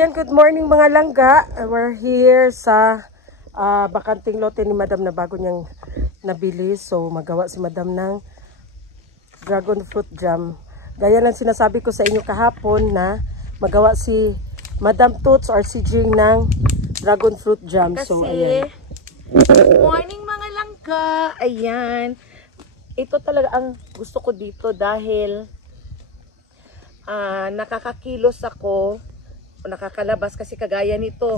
ayan, good morning mga langga. We're here sa bakanting lote ni Madam na bago niyang nabili. So magawa si Madam ng dragon fruit jam. Gaya ng sinasabi ko sa inyo kahapon na magawa si Madam Toots or si Jing ng dragon fruit jam. Kasi, so ayan. Good morning mga langga. Ayan. Ito talaga ang gusto ko dito dahil nakakakilos ako, nakakalabas kasi kagaya nito,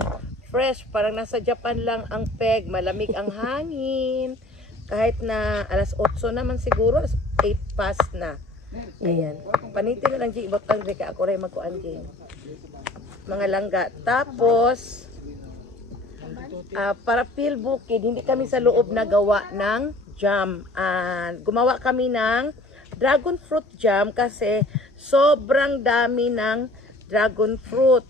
fresh, parang nasa Japan lang ang peg, malamig ang hangin, kahit na alas 8 naman siguro, 8 past na. Ayan, panitin na lang G, ibot ang ka ako rin magkuhan G. Mga langga. Tapos, para feel bukid, hindi kami sa loob na gawa ng jam. Gumawa kami ng dragon fruit jam kasi sobrang dami ng dragon fruit.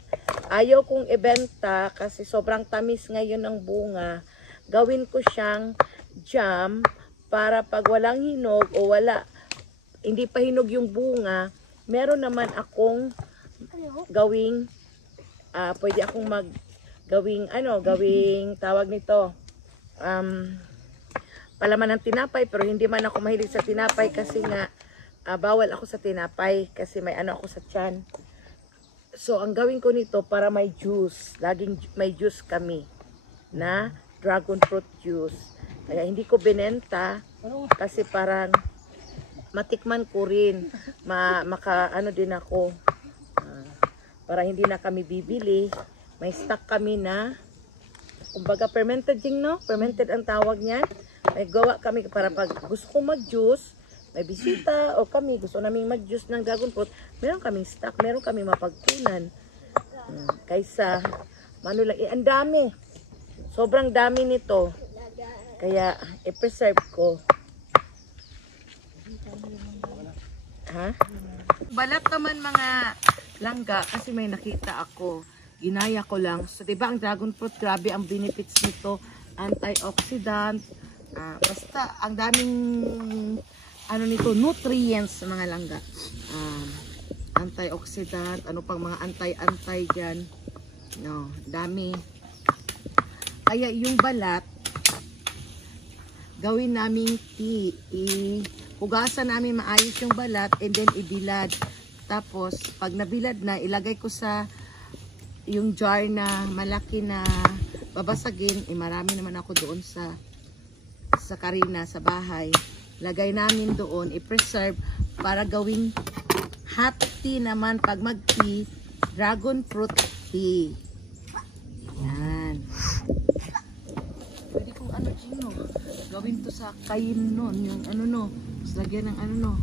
Ayaw kong ibenta kasi sobrang tamis ngayon ng bunga. Gawin ko siyang jam para pag walang hinog o hindi pa hinog yung bunga, meron naman akong gawing pwede akong gawing tawag nito palaman ng tinapay, pero hindi man ako mahilig sa tinapay kasi nga bawal ako sa tinapay kasi may ako sa tiyan. So ang gawin ko nito para may juice, laging may juice kami na dragon fruit juice. Kaya hindi ko binenta kasi parang matikman ko rin, din ako para hindi na kami bibili. May stock kami na kumbaga fermented Jing, no? Fermented ang tawag niyan. May gawa kami para pag gusto ko mag-juice, may bisita o kami gusto naming mag-juice ng dragon fruit, meron kaming stock, meron kaming mapagkunan. Kaysa lang, ang dami. Sobrang dami nito. Kaya i-preserve ko. Ha? Balat naman mga langga kasi may nakita ako. Ginaya ko lang. So, diba ang dragon fruit, grabe ang benefits nito. Antioxidant. Basta, ang daming nito, nutrients sa mga langga. Antioxidant, pang mga anti-anti dyan. No, dami. Kaya yung balat, gawin namin tea. Hugasan namin maayos yung balat and then ibilad. Tapos, pag nabilad na, ilagay ko sa yung jar na malaki na babasagin. Marami naman ako doon sa karina sa bahay. Lagay namin doon, i-preserve para gawing hot tea naman pag mag-tea, dragon fruit tea. Yan. Pwede kong Gino, gawin to sa kain nun, yung tapos lagyan ng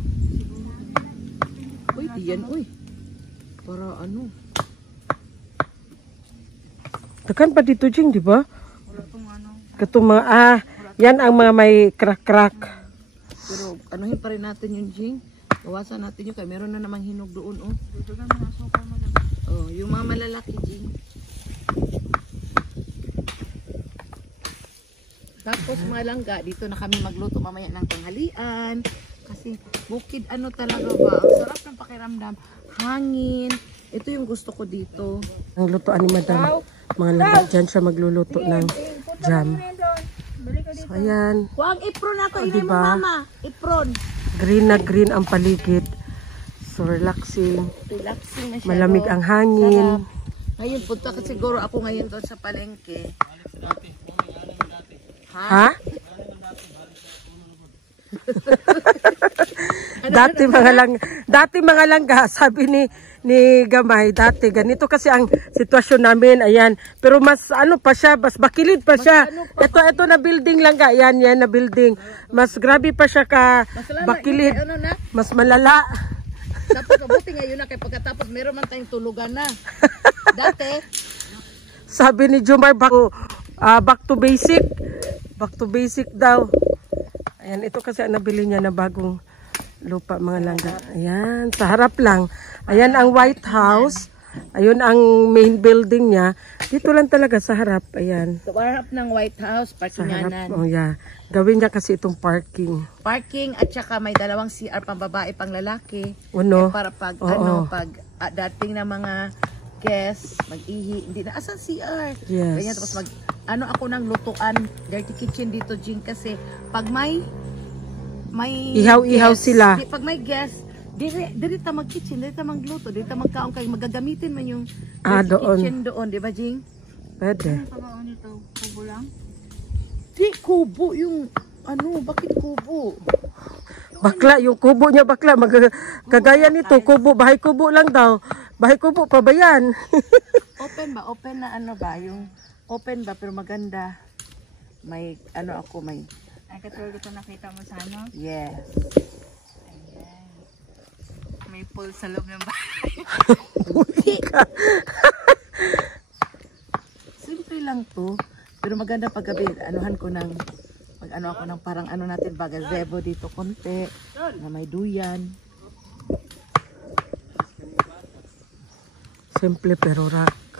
uy, diyan, uy. Para Takan pa dito Jing, di ba? Wala tong Katong mga, yan ang mga may crack-crack. Pero anuhin pa rin natin yung Jing. Bawasan natin yung meron na namang hinog doon. Yung mga malalaki Jing. Tapos mga langga, dito na kami magluto mamaya ng tanghalian. Kasi bukid talaga ba? Ang sarap ng pakiramdam. Hangin. Ito yung gusto ko dito. Ang lutoan ni Madam. Mga langga dyan siya magluluto ng jam. So ayan. Huwag ipron ako, diba? mo mama. Ipron. Green na green ang paligid. So relaxing. Relaxing na siya. Malamig ang hangin. Sarap. Ngayon punta ka siguro ako ngayon doon sa palengke. Ha? Dati mga langga, sabi ni Gamay, dati ganito kasi ang sitwasyon namin, ayan. Pero mas pa siya, mas bakilid pa siya. Ito na building langga, yan na building. Mas grabe pa siya bakilid. Mas malala. Tapos mabuti ngayon na kay pagkatapos meron man tayong tulugan na. Dati sabi ni Jomar back to basic. Back to basic daw. Ayan, ito kasi ang nabili niya na bagong lupa mga langga. Ayan, sa harap lang. Ayan ang White House. Ayun ang main building niya. Dito lang talaga sa harap. Ayan. Sa harap ng White House, parkinganan. Oh yeah. Gawin niya kasi itong parking. Parking at saka may dalawang CR pang babae pang lalaki. Ano? Para pag pag dating na mga guest, mag-ihi, hindi na asan CR. Yes. Ganyan, tapos ano ako ng lutuan, dirty kitchen dito, Jing, kasi pag may Ihaw-ihaw guest, sila. Pag may guest, diri ta mag-kitchen, diri ta magluto, diri ta magkaon kay magagamitin man yung dirty doon. kitchen doon, di ba, Jing? Pwede. Pabaon nito, kubo lang. Di, kubo yung, bakit kubo? Bakla, yung kubo niya bakla. Kagaya nito, kubo, bahay kubo lang daw. Bahay kubo pa ba yan? Open ba? Open na yung open ba pero maganda. May may Ay, katulad ito nakita mo sa ano. yes. Ayan. May pool sa loob ng bahay. Simple lang to. Pero maganda pag gabi. Anuhan ko ng ako ng parang natin ba gazebo dito konti na may duyan. Simple pero rock.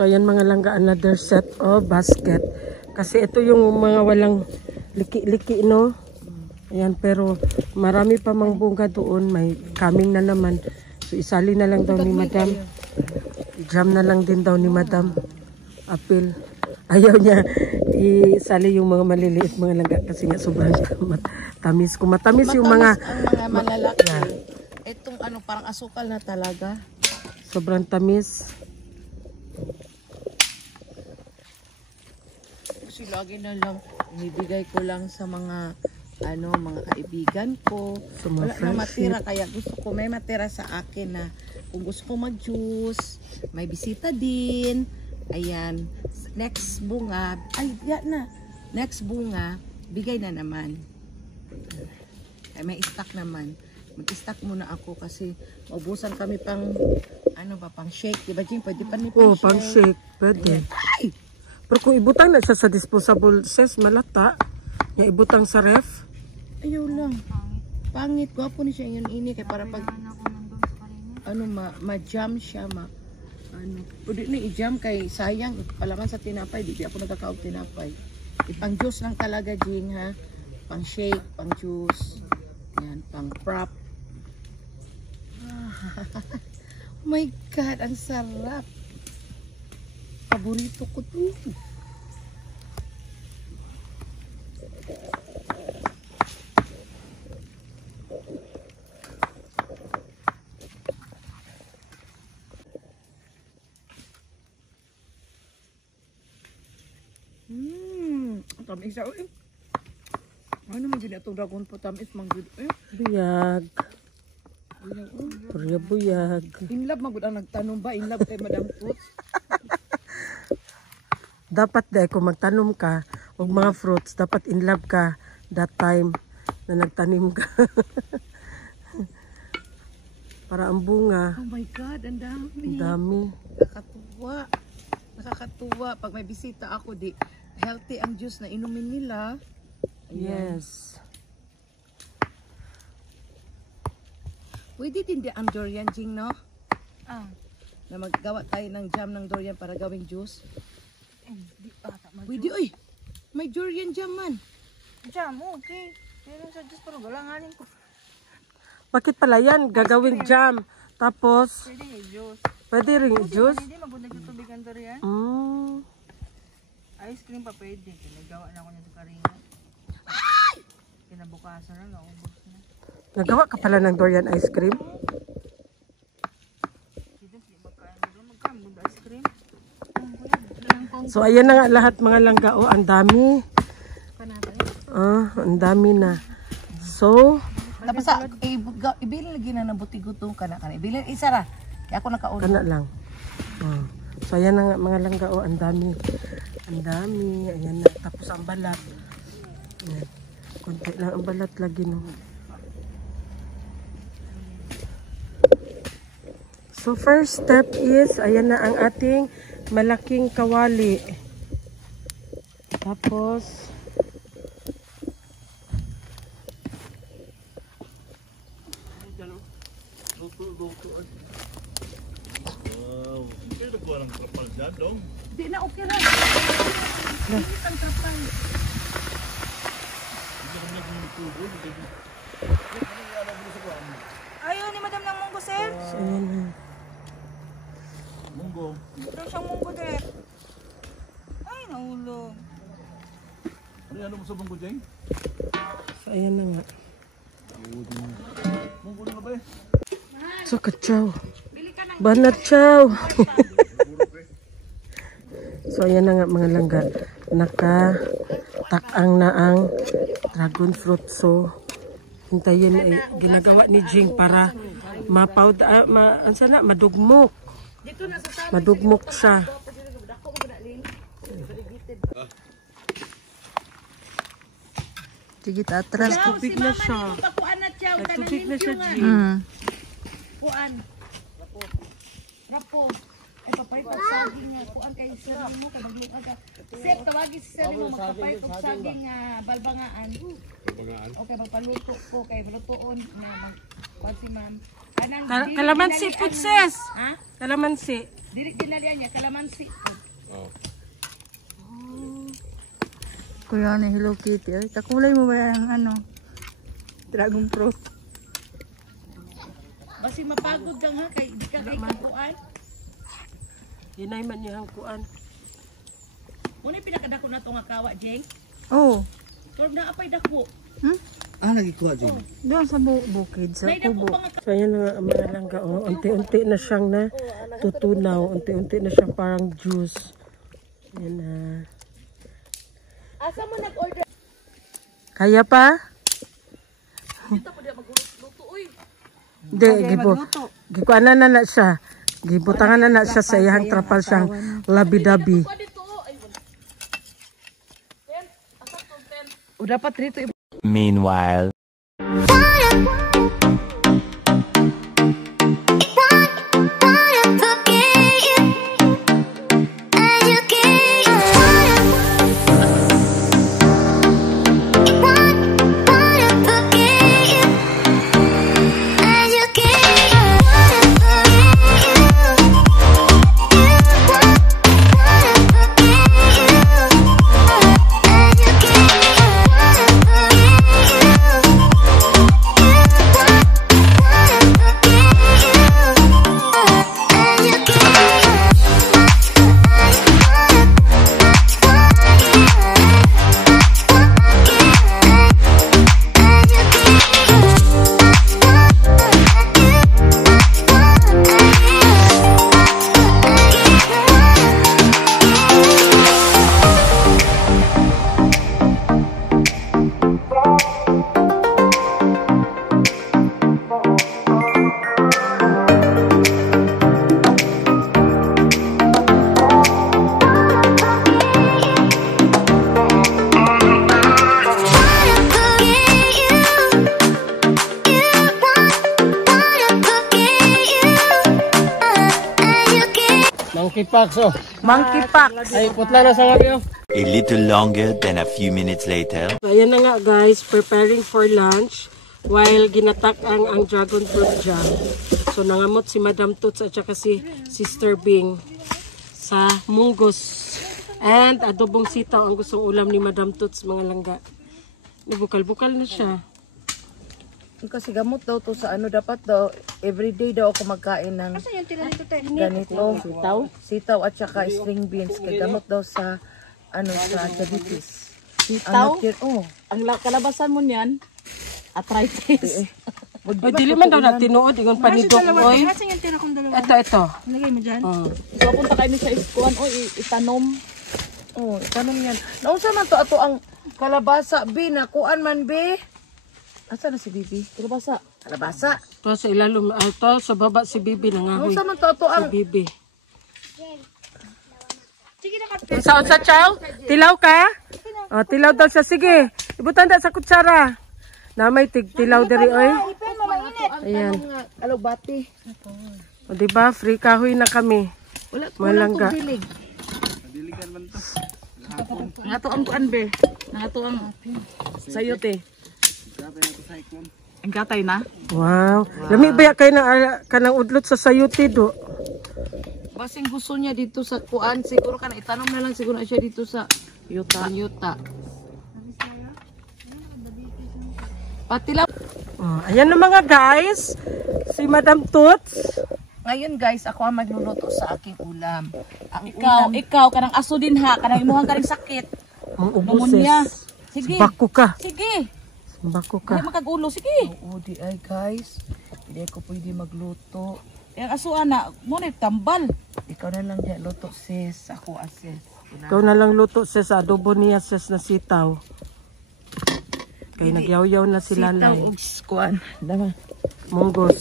So ayan mga langga, another set of basket. Kasi ito yung mga walang liki-liki, no? Ayan, pero marami pa mang bunga doon. May coming na naman. So isali na lang daw ni Madam. Jam na lang din daw ni Madam. Apil. Ayaw niya isali yung mga maliliit mga langga kasi nga sobrang tamis. Kung matamis yung mga... ang mga malalaki. Itong parang asukal na talaga. Sobrang tamis. Kasi lagi na lang inibigay ko lang sa mga mga kaibigan ko. Sa mga Wala na friendship. matira kaya gusto ko may matira sa akin na kung gusto ko mag-juice, may bisita din. Ayan, next bunga, next bunga, bigay na naman. Ay, may stock naman. Mag-stock muna ako kasi maubusan kami pang pang shake, diba Jing? Pwede pa ni Oh, pang shake. Pwede. Ay! Pero kung ibutang na siya sa disposable ses, malata. Yung ibutang sa ref. Ayaw lang. Pangit. Gwapo ni siya yun ini. Kaya para pag, ma-jam siya, pwede na i-jam kay sayang. Palaman sa tinapay. Di ako nagkakaog tinapay. Pang juice lang talaga, Jing, ha? Pang shake, pang juice. Yan, pang prop. Oh my God, ang sarap. Paborito ko to. Tamis siya. Ano man din itong dragon po tamis manggod. Buyag. Buyag. Inlove magud ang nagtanong ba? Inlove kay Madam Fruits? Dapat dahil kung magtanom ka o mga fruits, dapat in love ka that time na nagtanim ka. Para ang bunga. Oh my God, ang dami. Ang dami. Nakakatuwa. Nakakatuwa. Pag may bisita ako, di healthy ang juice na inumin nila. Ayan. Yes. Pwede din di ang durian, Jing, no? Na maggawa tayo ng jam ng durian para gawing juice. Pwede, oy! May durian jam man. Jam, okay. Meron sa juice pero galanganin ko. Bakit pala yan? Gagawing jam. Tapos, Pwede yung juice. pwede rin juice. Hindi magundag yung tubig ang durian. Ice cream pa pwede. Nagawa na ako nito karina. Kinabukasan na, naubos na. Nagawa ka pala ng durian ice cream? Dito, magkain mo ice cream. So, ayan na nga lahat mga langga. Oh, ang dami. Ang dami na. So, Tapos ibili lagi na ng butigo to kana. Ibili isa ra. Kaya ako nakauna. kana lang. So ayan na nga mga langga, oh, ang dami. Ang dami. Ayan na. Tapos ang balat. Ayan. Konti lang ang balat lagi, no. So first step is, ayan na ang ating malaking kawali. Tapos, Wow, hindi na ko ang trapal dyan, dong. Di na okay ra. Hindi ang trapal. Ayaw ni Madam ng munggo, sir. so ayan na. Munggo. Ito siyang munggo, sir. Ay, nahulog. Ano mo sa munggo, Jeng? So ayan na nga. Munggo na ba eh? So kachaw. Banat chow. So ayan na nga mga langga. Nakatakang na ang dragon fruit. So hintayin ay ginagawa ni Jing para madugmok. Madugmok siya. Sige, atras. Tubig na siya. Tubig na siya, Jing. Kuan. Rapo. Ay papay ko saging nga kuan kay sir mo kay maglungag ka. Sir tawagi si sir mo magpapay og saging nga balbangaan. Balbangaan. Okay magpaluto ko kay lutuon na mag kuan si ma'am. Kanang Kalamansi food, sis. Ha? Kalamansi. Dili dinalian niya kalamansi. Kuya ni Hello Kitty. Ay, takulay mo ba ang ano? Dragon fruit. Basi mapagod kang ha kay di ka kay kakuan. Hinay man niya ang kuan. Muna pinakadako na to nga kawa, Jeng. Oh. Turog na apay dako. Doon sa bukid, sa Nay dako kubo. pa nga So ayan na nga ang mga langga. Oh, unti-unti na siyang tutunaw. Unti-unti na siyang parang juice. Ayan na. asa mo nag-order? Kaya pa? Dito po di magluto uy. Hindi, gikuanan na siya. Gibutangan na siya sa iyang trapal siyang labi-dabi. Pa dito ay wala. Ten, asa to ten. O dapat rito Meanwhile. Monkeypox. Ay, putla na sa ngabi. A little longer than a few minutes later. So, ayan na nga guys, preparing for lunch while ginatak ang dragon fruit jam. So nangamot si Madam Toots at saka si Sister Bing sa munggos and adobong sitaw ang gustong ulam ni Madam Toots mga langga. Bukal-bukal na siya. Kasi gamot daw to sa ano dapat daw everyday daw ako magkain ng ganito sitaw at saka string beans kay gamot daw sa ano sa diabetes. Sitaw? Oh, Ang kalabasan mo niyan, arthritis. O, dili man daw na tinuod, ingon panidok, oy. Kasi yung tira kong dalawa. Ito. Lagay mo dyan. so punta kayo sa iskuan o itanom. Oh, itanom yan. Naunsa man to ato ang kalabasa bi na kuan man bi. Asa na si Bibi? Kalabasa. Kalabasa. To sa ilalom, to sa baba si Bibi nangahoy. Naunsa man to ato Si ang Bibi. Sa chow? Tilaw ka? Oh, tilaw daw siya. Sige, ibutan da sa kutsara. Na may tilaw diri oy. Ayan. Alubati. O diba, free kahoy na kami. Malangga. Nga to ang kuan be. Nga to ang sayote. Ang gatay na. Wow. Lami ba kayo kanang udlot sa sayuti do? Basing gusto niya dito sa kuan, siguro kana itanong na lang siguro na siya dito sa yuta. Pati lang. Oh, ayan na mga guys. Si Madam Toots. Ngayon guys, ako ang magluluto sa aking ulam. Ang Ikaw kanang aso din ha, kanang imuhang kaning sakit. Ang Pneumonia. ubuses. Sige. Bako ka. Sige. Bako Kaya ka. makagulo, sige. Oo, di ay guys. Hindi ko pwede magluto. Yung aso ana, mo na tambal. Ikaw na lang dyan luto sis. Ako asis. Ikaw na lang luto sis, adobo niya sis na sitaw. Kaya nagyaw-yaw na sila Sitaw lang. og kuan. Dama. Munggos.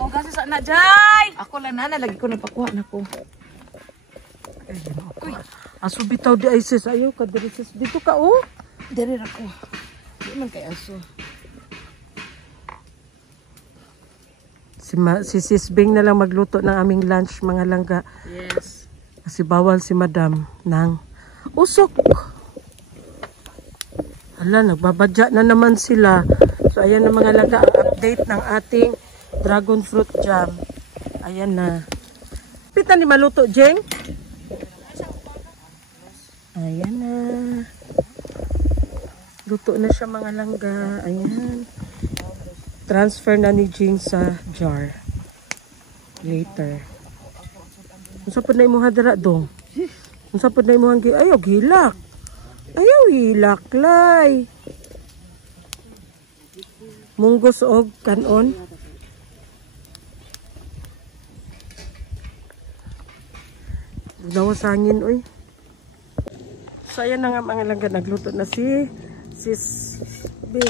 O kasi sa na jay. Ako lang na lagi ko napakuha na ko. Aso bitaw di ay sis. Ayaw ka diri sis. Dito ka oh. Dere ra ko. Di man kay aso. Si Sis Bing na lang magluto ng aming lunch mga langga. Yes. Kasi bawal si Madam ng usok. Hala, nagbabadya na naman sila. So ayan na mga langga ang update ng ating dragon fruit jam. Ayan na. Pita ni maluto, Jeng? Ayan na. Luto na siya mga langga. Ayan. Transfer na ni Jing sa jar. Later. Unsa pud na imong hadra dong? Unsa pud na imong ayaw gilak. Ayaw hilak lay. Munggos og kanon. Dawas hangin oy. So ayan na nga mga langga, nagluto na si Sis Big.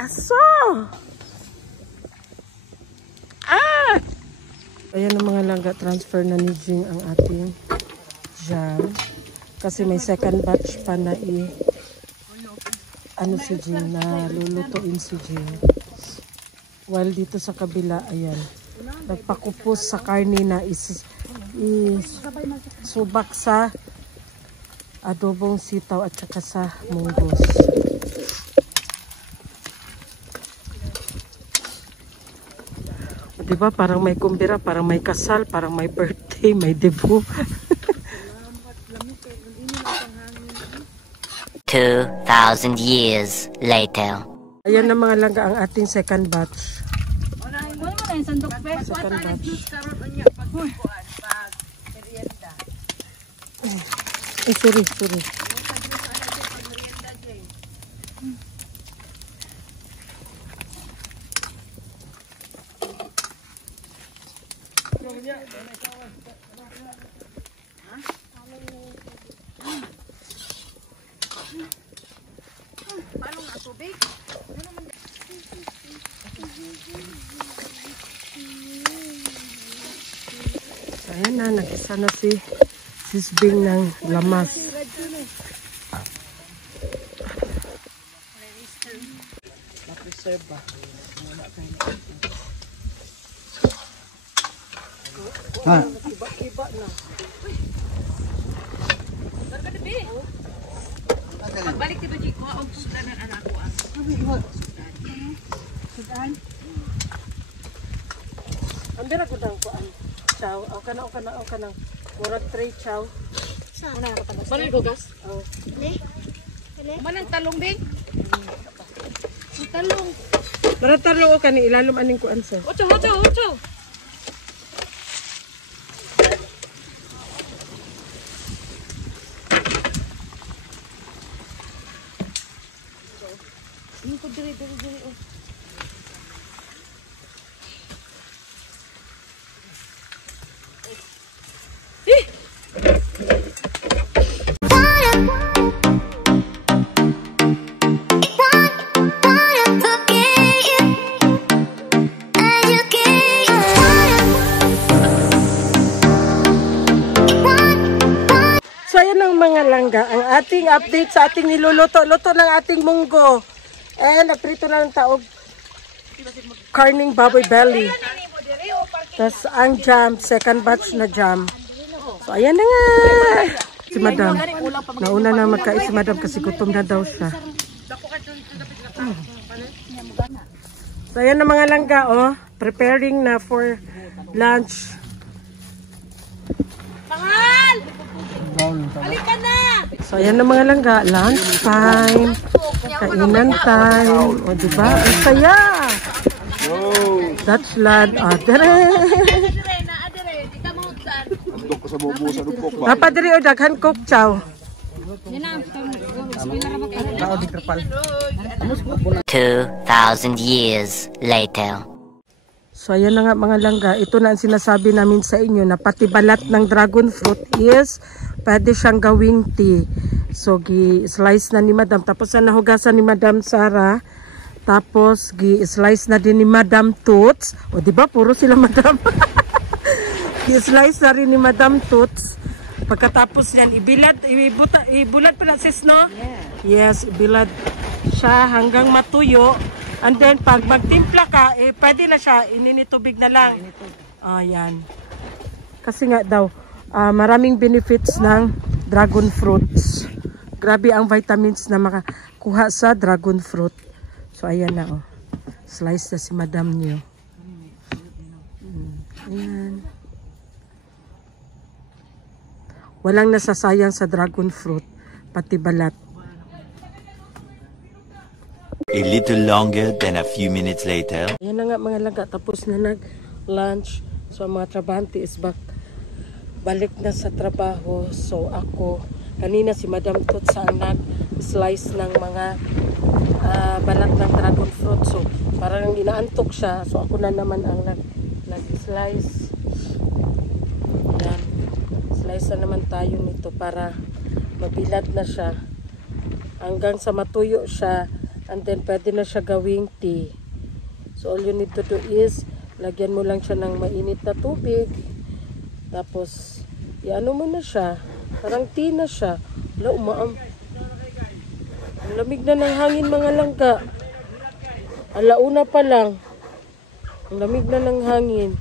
Aso! Ah! Ayan ang mga langga, transfer na ni Jing ang ating jam. Kasi may second batch pa na ano si Jing, na lulutuin si Jing. While dito sa kabila, ayan, nagpakupos sa karne na subak sa adobong sitaw at saka sa munggos. Diba? Parang may kumbira, parang may kasal, parang may birthday, may debut. 2,000 years later. Ayan na mga langga ang ating second batch. Second batch. Ay, sorry. Ayan na, nag-isa na si Sis Bing ng lamas. Iba-iba na. Pagbalik di ba Jiko? O sudan ang anak ko. Sudan? Ang bira ko dang kuan. Chow. O ka na. Murag 3 chow. Manang gogas? Oh. Manang talong bing? Talong. Maratalo o ka ni ilalom aning kuan sir. Ocho. Ini ko diri. langga, ang ating update sa ating niluluto. Luto ng ating munggo. And naprito na ng taog. Karning baboy belly. Tapos ang jam, second batch na jam. So ayan na nga. Si madam. Nauna na magkain si madam kasi gutom na daw siya. So ayan na mga langga, oh. Preparing na for lunch. Pangal! Halika na! So ayan na mga langga, lunch time. Kainan time. O diba? Ang saya! Dutch lad. O, dire! Dapat dire o daghan cook chow. 2,000 years later. So ayan na nga mga langga, ito na ang sinasabi namin sa inyo na pati balat ng dragon fruit is pwede siyang gawing tea. So gi-slice na ni madam, tapos na nahugasan ni Madam Sara, tapos gi-slice na din ni Madam Toots. O diba puro sila madam. Gi-slice na rin ni Madam Toots. Pagkatapos yan, ibulat pa na sis, no? Yes, ibilad siya hanggang matuyo. And then, pag magtimpla ka, pwede na siya, ininitubig na lang. Ayan. Kasi nga daw, maraming benefits ng dragon fruits. Grabe ang vitamins na makakuha sa dragon fruit. So, ayan na, oh. Slice na si madam niyo. Ayan. Walang nasasayang sa dragon fruit, pati balat. A little longer than a few minutes later. Ayan na nga mga langga, tapos na nag-lunch. So ang mga trabahante is balik na sa trabaho. So ako, kanina si Madam Toots ang nag-slice ng mga balat ng dragon fruit. So parang inaantok siya. So ako na naman ang nag-slice. Ayan. Slice na naman tayo nito para mabilad na siya. Hanggang sa matuyo siya. And then pwede na siya gawing tea. So all you need to do is lagyan mo lang siya ng mainit na tubig. Tapos iano mo na siya. Parang tea na siya. Ang lamig na ng hangin mga langga. Alauna pa lang. Ang lamig na ng hangin.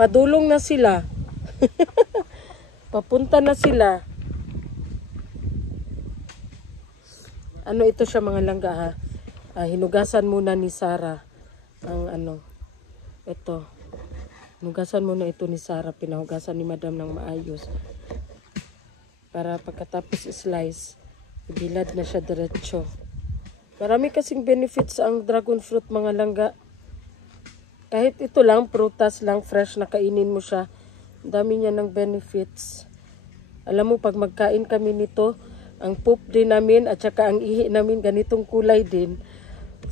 Padulong na sila. Papunta na sila. Ano ito siya mga langga ha? Hinugasan muna ni Sara ang ito. Hinugasan muna ito ni Sara, pinahugasan ni Madam ng maayos. Para pagkatapos slice, ibilad na siya diretso. Marami kasing benefits ang dragon fruit mga langga. Kahit ito lang, prutas lang, fresh na kainin mo siya. Dami niya ng benefits. Alam mo, pag magkain kami nito, ang poop din namin at saka ang ihi namin ganitong kulay din.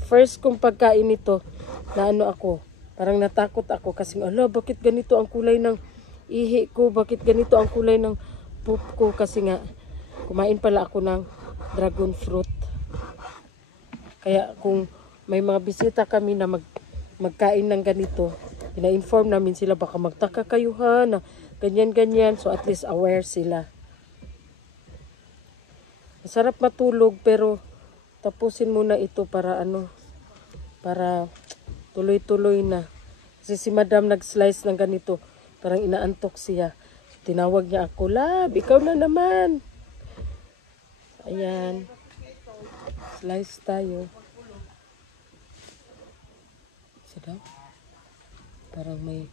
First kong pagkain nito, na ako, parang natakot ako kasi bakit ganito ang kulay ng ihi ko? Bakit ganito ang kulay ng poop ko? Kasi nga, kumain pala ako ng dragon fruit. Kaya kung may mga bisita kami na magkain ng ganito, ina-inform namin sila, baka magtaka kayo ha, na ganyan-ganyan. So at least aware sila. Masarap matulog pero tapusin muna ito para para tuloy-tuloy na. Kasi si Madam nag-slice ng ganito, parang inaantok siya. Tinawag niya ako, Lab, ikaw na naman. Ayan. Slice tayo. Sada? Parang may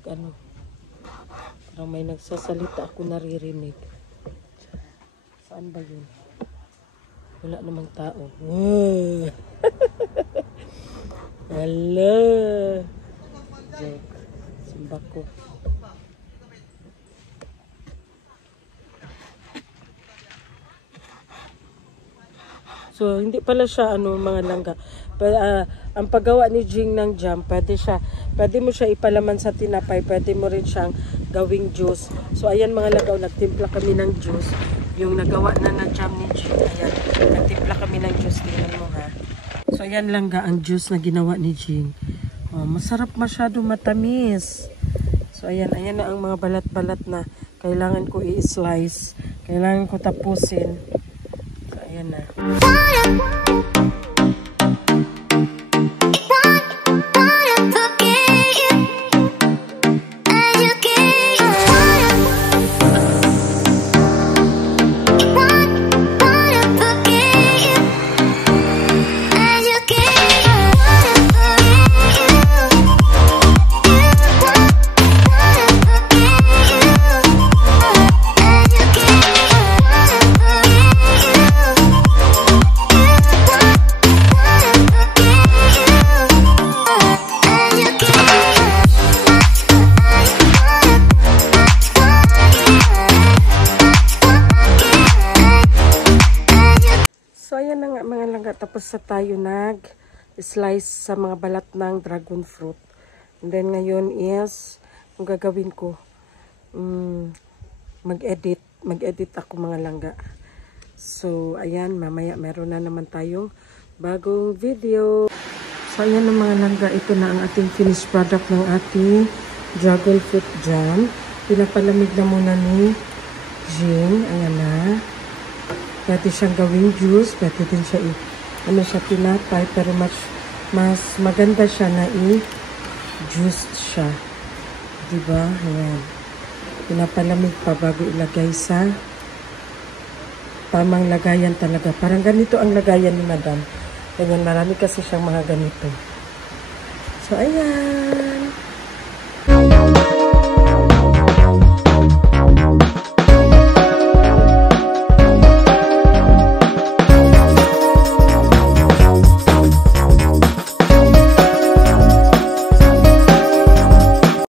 parang may nagsasalita ako naririnig. Saan ba yun? Wala namang tao. Wow. Hala. Joke. Simba ko. So, hindi pala siya mga langga. Ang paggawa ni Jing ng jam, pwede mo siya ipalaman sa tinapay, pwede mo rin siyang gawing juice. So, ayan mga lagaw, nagtimpla kami ng juice. Yung nagawa na jam ni Jing, ayan, nagtimpla kami ng juice. Tingnan mo ha. So, ayan langga ang juice na ginawa ni Jing. Masarap masyado, matamis. So, ayan na ang mga balat-balat na kailangan ko i-slice. Kailangan ko tapusin. So, ayan na. So, ayan na nga mga langga. Tapos sa tayo nag-slice sa mga balat ng dragon fruit. And then ngayon is, kung gagawin ko, mag-edit. Mag-edit ako mga langga. So, ayan, mamaya meron na naman tayong bagong video. So, ayan na mga langga. Ito na ang ating finished product ng ating dragon fruit jam. Pinapalamig na muna ni Jean. Ayan na. Pwede siyang gawing juice, pwede din siya tinapay, pero mas maganda siya na i-juice siya. Diba? Ayan. Pinapalamig pa bago ilagay sa tamang lagayan talaga. Parang ganito ang lagayan ni Madam. Ganyan, marami kasi siyang mga ganito. So, ayan.